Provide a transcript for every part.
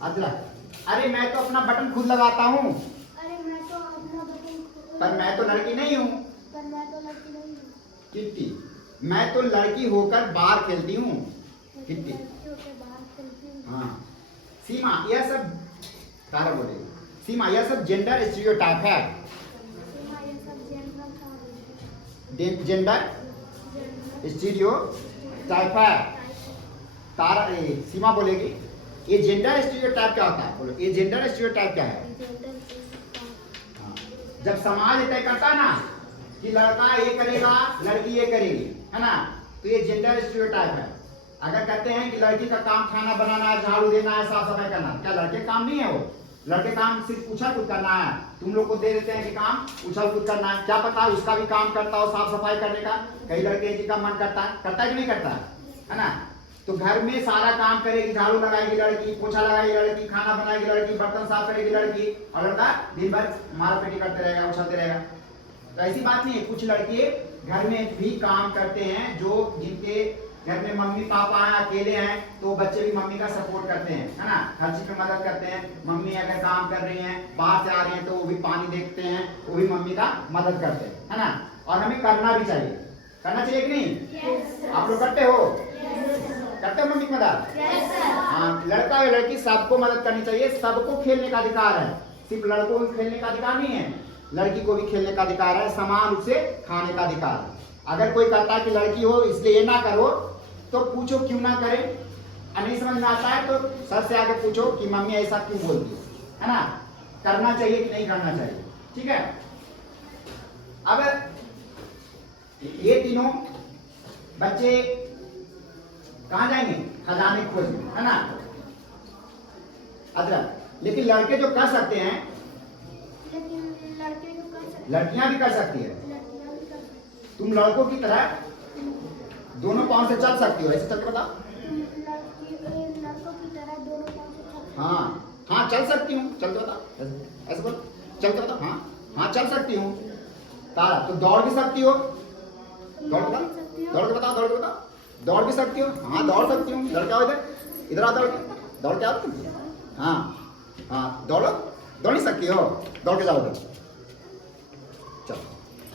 अदरक, अरे मैं तो अपना बटन खुद लगाता हूँ। अरे मैं तो अपना बटन पर मैं तो लड़की नहीं हूँ। पर मैं तो लड़की नहीं हूँ। किट्टी, मैं तो लड़की होकर बाहर खेलती हूँ। किट्टी, लड़की होकर बाहर खेलती हूँ। हाँ। सीमा, यह सब तारा बोलेगी। सीमा, यह सब जेंडर स्टीरियोटाइप है। सीमा, ये सब जेंडर का जेंडर स्टीरियोटाइप है। तारा सीमा बोलेगी ये जेंडर स्टीरियोटाइप क्या होता है? बोलो, ये जेंडर स्टीरियोटाइप क्या है? हाँ। जब समाज तय करता है ना कि लड़का ये करेगा, लड़की ये करेगी, है ना, तो ये जेंडर स्टीरियोटाइप है। अगर कहते हैं कि लड़की का काम खाना बनाना है, झाड़ू देना है, साफ सफाई करना, क्या लड़के काम नहीं है? वो लड़के काम सिर्फ उछल कूद करना है। तुम लोग को दे देते हैं कि काम उछल कूद करना है, क्या पता उसका भी काम करता हो साफ सफाई करने का। कई लड़के जिनका मन करता है कि नहीं करता है ना। तो घर में सारा काम करेगी, झाड़ू लगाएगी लड़की, पोछा लगाएगी लड़की, खाना बनाएगी लड़की, बर्तन साफ करेगी लड़की, और लड़का दिन भर मारपीटी करते रहेगा, उछलते रहेगा। तो ऐसी बात नहीं है। कुछ लड़के घर में भी काम करते हैं, जो जिनके घर में मम्मी पापा हैं, अकेले हैं, तो बच्चे भी मम्मी का सपोर्ट करते हैं, है ना, हर चीज में मदद करते हैं। मम्मी अगर काम कर रही हैं, बाहर से आ रही हैं, तो वो भी पानी देखते हैं, वो भी मम्मी का मदद करते हैं, है ना। और हमें करना भी चाहिए। करना चाहिए कि नहीं? Yes, आप लोग करते हो? yes, करते हो मम्मी की मदद? yes, हाँ, लड़का या लड़की सबको मदद करनी चाहिए। सबको खेलने का अधिकार है, सिर्फ लड़कों को खेलने का अधिकार नहीं है, लड़की को भी खेलने का अधिकार है, समान रूप से खाने का अधिकार है। अगर कोई कहता है कि लड़की हो इसलिए ये ना करो, तो पूछो क्यों ना करें। नहीं समझ में आता है तो सर से आके पूछो कि मम्मी ऐसा क्यों बोलती है ना। करना चाहिए कि नहीं करना चाहिए, ठीक है। अब ये तीनों बच्चे कहाँ जाएंगे? खजाने खोजने, है ना, अदरक। लेकिन लड़के जो कर सकते हैं, लेकिन लड़के जो कर सकते लड़कियां भी कर सकती है। लड़कियां भी कर सकती तुम लड़कों की तरह दोनों पांव से चल सकती हो, ऐसे चल के बताओ। लड़कों की तरह दोनों पाँव से चल हाँ हाँ, चल सकती हूँ, चल के बताओ, ऐसे बोलो, चल के बताओ। हाँ हाँ, चल सकती हूँ। तारा, तो दौड़ भी सकती हो? दौड़ के बताओ, दौड़ के बताओ, दौड़ के बताओ। दौड़ भी सकती हो? हाँ, दौड़ सकती हूँ। दौड़ के आओ इधर, इधर आओ, दौड़ के आओ तुम। हाँ हाँ, दौड़ो, दौड़ नहीं सकती हो? दौड़ के जाओ उधर, चलो,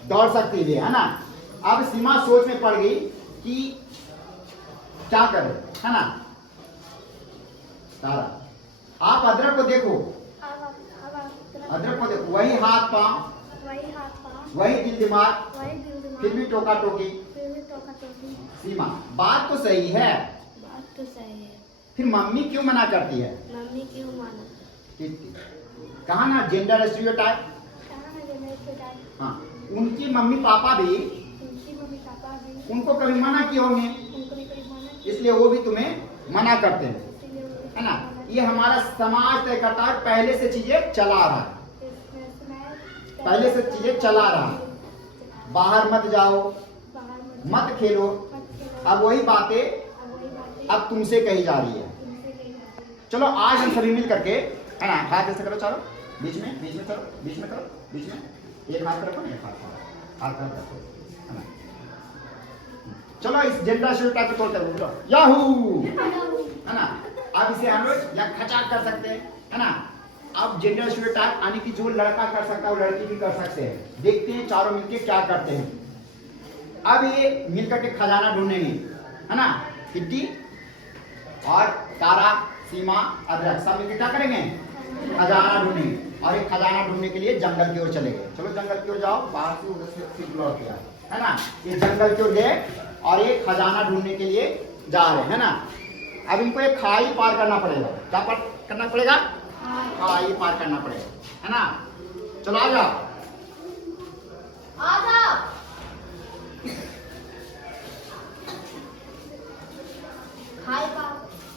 दौड़ सकती है ना। अब सीमा सोच में पड़ गई कि क्या करे, है ना। तारा, आप अदरक को देखो, अदरक को देखो, वही हाथ पांव, वही दिल दिमाग, फिर भी टोका टोकी। सीमा, बात तो सही है, बात तो सही है, फिर मम्मी क्यों मना करती है? मम्मी क्यों माना? कहा ना जेंडर स्टीरियोटाइप। हाँ, उनकी मम्मी पापा भी उनको कभी मना किए होंगे, इसलिए वो भी तुम्हें मना करते हैं, है ना। ये हमारा समाज तय करता है, पहले से चीजें चला रहा है, पहले से चीजें चला रहा है। बाहर मत जाओ, मत खेलो, अब वही बातें अब तुमसे कही जा रही है। चलो आज हम सभी मिल करके, है ना, हाथ ऐसे करो, चलो बीच में चलो, बीच में करो, बीच में एक हाथ रखो, एक हाथ रखो, है ना। चलो इस जेंडर स्टीरियोटाइप को तोड़ते हुए याहू, है ना। अब इसे हम लोग या खचाक कर सकते हैं, है ना। अब जेंडर स्टीरियोटाइप यानी कि जो लड़का कर सकता है वो लड़की भी कर सकते हैं। देखते हैं चारों मिलके क्या करते हैं। अब ये मिलकर के खजाना ढूंढेंगे, है ना। किट्टी और तारा, सीमा, अदरक सब मिलकर क्या करेंगे? खजाना ढूंढेंगे। और एक खजाना ढूंढने के लिए जंगल की ओर चलेंगे। चलो जंगल की ओर जाओ, बाहर से उधर से फिर लौट के आओ, है ना। ये जंगल की ओर गए और ये खजाना ढूंढने के लिए जा रहे हैं, है ना। अब इनको एक खाई पार करना पड़ेगा। क्या पार करना पड़ेगा? खाई पार करना पड़ेगा, है ना। चलो आ जाओ,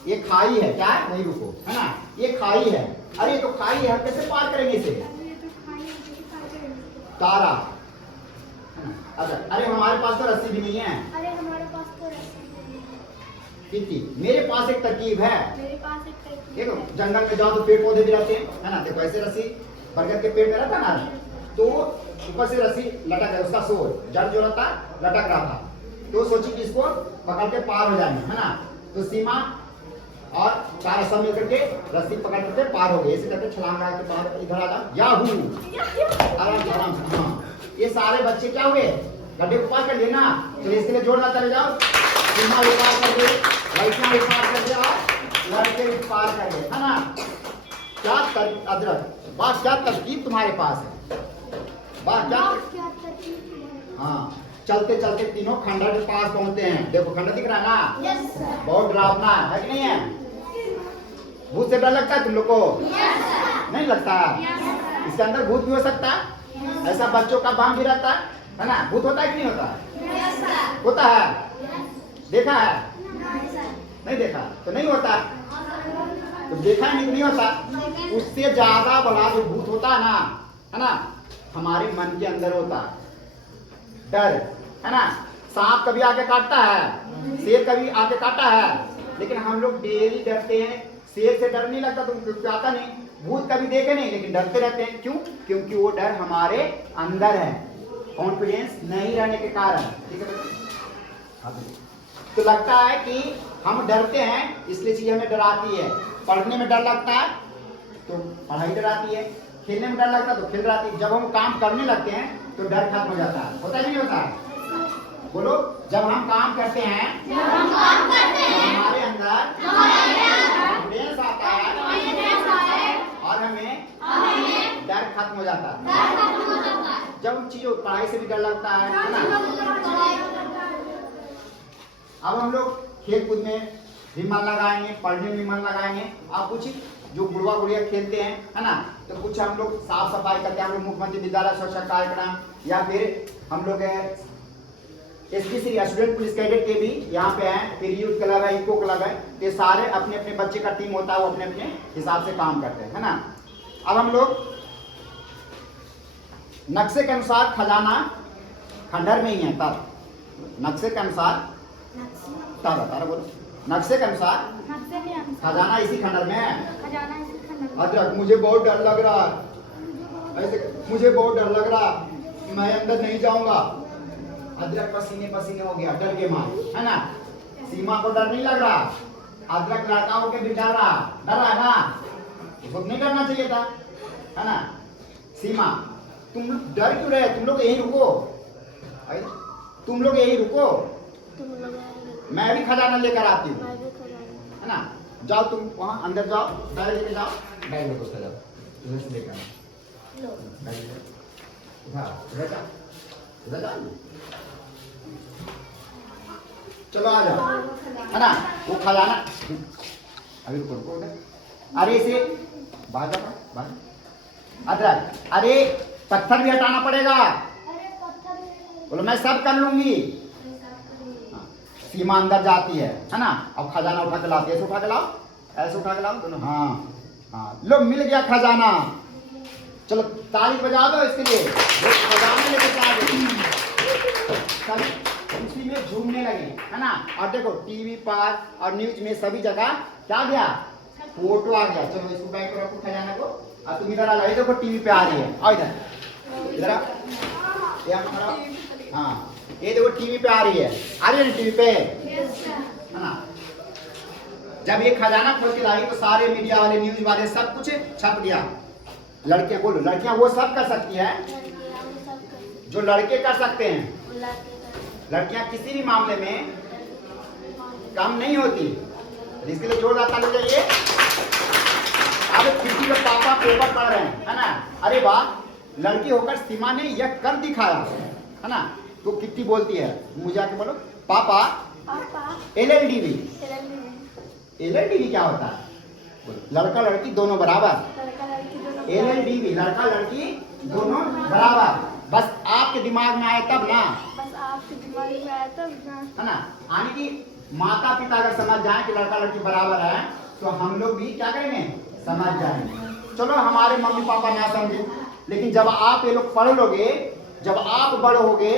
ये खाई है, क्या है? नहीं रुको, है ना, ये खाई है। अरे ये तो खाई है, हम कैसे पार करेंगे इसे? तारा, अच्छा, अरे हमारे पास तो रस्सी भी नहीं है। अरे हमारे पास तो रस्सी नहीं है। कितनी? मेरे पास एक तरकीब है। मेरे पास एक तरकीब देखो है। जंगल में जाओ तो पेड़ पौधे भी रहते हैं, है ना। देखो ऐसे रस्सी बरगद के पेड़ में रहता ना, तो ऊपर से रस्सी लटक है, उसका सोल जड़ जो रहता लटक रहा था, तो सोची कि इसको पकड़ के पार हो जाएंगे, है ना। तो सीमा और सारे सब मिल करके रस्सी पकड़ करके पार हो गए। ऐसे करके छलांग लगा के पार, इधर आ जाओ, याहू, आराम से आराम से। हाँ, ये सारे बच्चे क्या हुए, गड्ढे को पार कर लिए ना, तो इसके लिए जोड़ना चले जाओ, सीमा भी पार कर गए, लड़कियां भी पार कर गए और लड़के भी पार कर गए, है ना। क्या अदरक, वाह क्या तरकीब तुम्हारे पास है, वाह क्या हाँ। चलते चलते तीनों खंडर के पास पहुंचते हैं। देखो खंडर दिख रहा है ना, बहुत डरावना है कि नहीं है। भूत से डर लगता है तुम लोग को? नहीं लगता? इसके अंदर भूत भी हो सकता है, ऐसा बच्चों का बाम भी रहता है ना। भूत होता है कि नहीं होता? होता है, देखा है? नहीं देखा तो नहीं होता, तो देखा नहीं तो नहीं होता। उससे ज्यादा बड़ा जो भूत होता है ना, हमारे मन के अंदर होता है डर, है ना। सांप कभी आके काटता है, शेर कभी आके काटा है, लेकिन हम लोग डेली डरते हैं। शेर से डर नहीं लगता, तुम आता नहीं, भूत कभी देखे नहीं, लेकिन डरते रहते हैं। क्यों? क्योंकि वो डर हमारे अंदर है, कॉन्फिडेंस नहीं रहने के कारण। ठीक है, तो लगता है कि हम डरते हैं, इसलिए चीज हमें डराती है। पढ़ने में डर लगता है तो पढ़ाई डराती है, खेलने में डर लगता है तो खेल डराती है। जब हम काम करने लगते हैं तो डर खत्म हो जाता है, होता है नहीं होता? बोलो, जब हम काम करते हैं तो हमारे अंदर कॉन्फिडेंस आता है और हमें डर खत्म हो जाता है। जब चीजों पढ़ाई से भी डर लगता है ना। अब हम लोग खेल कूद में भी मन लगाएंगे, पढ़ने में भी मन लगाएंगे। आप कुछ जो बुढ़वा बुढ़िया खेलते हैं, है ना, तो कुछ हम लोग साफ सफाई करते हैं। हम लोग मुख्यमंत्री विद्यालय स्वच्छता कार्यक्रम, या फिर हम लोग एसपीसी स्टूडेंट पुलिस कैडेट के भी यहाँ पे हैं, फिर यूथ क्लब है, इको क्लब है। ये सारे अपने अपने बच्चे का टीम होता है, वो अपने अपने हिसाब से काम करते हैं, है ना। अब हम लोग नक्शे के अनुसार खजाना खंडर में ही है, तब नक्शे के अनुसार तारा बोलो, नक्शे के अनुसार खजाना इसी खंडर में है। अदरक, मुझे बहुत डर लग रहा है, ऐसे मुझे बहुत डर लग रहा, मैं अंदर नहीं जाऊंगा। अदरक पसीने पसीने हो गया डर के मारे, है ना। सीमा को डर नहीं लग रहा, अदरक लड़का होकर भी डर रहा है ना, उसको नहीं डरना चाहिए था, है ना। सीमा, तुम डर क्यों रहे? तुम लोग यही रुको, तुम लोग यही रुको, मैं भी खजाना लेकर आती हूँ, है ना। जाओ तुम वहाँ अंदर जाओ, बैग लेके जाओ, बैग लेकर उसका जाओ, इधर से लेकर इधर जाओ, चलो आ जाओ, है ना। वो खजाना अभी रुको, अरे इसे बाहर अदरक, अरे पत्थर भी हटाना पड़ेगा। बोलो मैं सब कर लूंगी। सीमा अंदर जाती है ना। अब खजाना उठा के लाती है, ऐसे उठा के लाओ, ऐसे उठा के लाओ दोनों। हाँ, लो मिल गया खजाना। चलो ताली बजा दो इसके लिए, खजाना लेके जा उसी में झूमने लगे, है ना। और देखो टीवी पर और न्यूज में सभी जगह क्या गया, फोटो आ गया। चलो इसको बैग को रखो खजाना को, और तुम इधर आ जाओ, देखो टीवी पे आ रही है, और इधर हाँ, ये देखो टीवी पे आ रही है ना टीवी पे, है ना। जब ये खजाना खोल के लाई तो सारे मीडिया वाले, न्यूज वाले सब कुछ छप गया। लड़कियां, बोलो लड़कियां वो सब कर सकती है जो लड़के कर सकते हैं। लड़कियां किसी भी मामले में कम नहीं होती, इसके लिए जोरदार ताली चाहिए। अब किसी के पापा पेपर पढ़ रहे हैं, है ना। अरे वाह, लड़की होकर सीमा ने यह कर दिखाया, है ना। तो कितनी बोलती है, मुझे आके बोलो पापा LLDB। LLDB क्या होता है? लड़का लड़की दोनों बराबर। LLDB लड़का लड़की दोनों बराबर। बस आपके दिमाग में आए तब ना, है ना। यानी कि माता पिता अगर समझ जाए कि लड़का लड़की बराबर है, तो हम लोग भी क्या करेंगे, समझ जाएंगे। चलो हमारे मम्मी पापा ना समझे, लेकिन जब आप ये लोग पढ़ लोगे, जब आप बड़े होगे,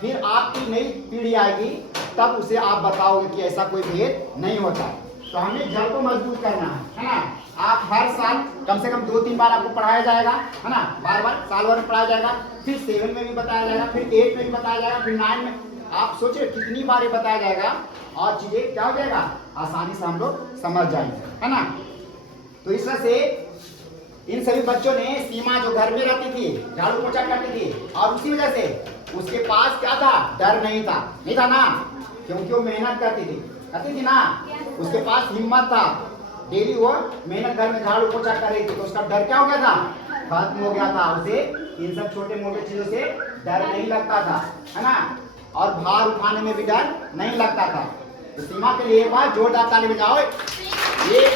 फिर आपकी नई पीढ़ी आएगी, तब उसे आप बताओगे कि ऐसा कोई भेद नहीं होता। तो हमें जड़ को मजबूत करना है ना। आप हर साल कम से कम 2-3 बार आपको पढ़ाया जाएगा, है ना। बार साल भर में पढ़ाया जाएगा, फिर 7 में भी बताया जाएगा, फिर 8 में भी बताया जाएगा, फिर 9 में। आप सोचिए कितनी बार ये बताया जाएगा, और चीजें क्या हो जाएगा, आसानी से हम लोग समझ जाएंगे, है ना। तो इस तरह से इन सभी बच्चों ने सीमा जो घर में रहती थी, झाड़ू पोछा करती थी, और उसी वजह से उसके पास क्या था, डर नहीं था ना, क्योंकि वो मेहनत करती थी ना, उसके पास हिम्मत था, डेली वो मेहनत घर में झाड़ू पोछा कर रही थी, तो उसका डर क्या हो गया था, खत्म हो गया था। उसे इन सब छोटे मोटे चीजों से डर नहीं लगता था, है ना, और भार उठाने में भी डर नहीं लगता था। तो सीमा के लिए एक बार जोरदार ताली बजाओ। ये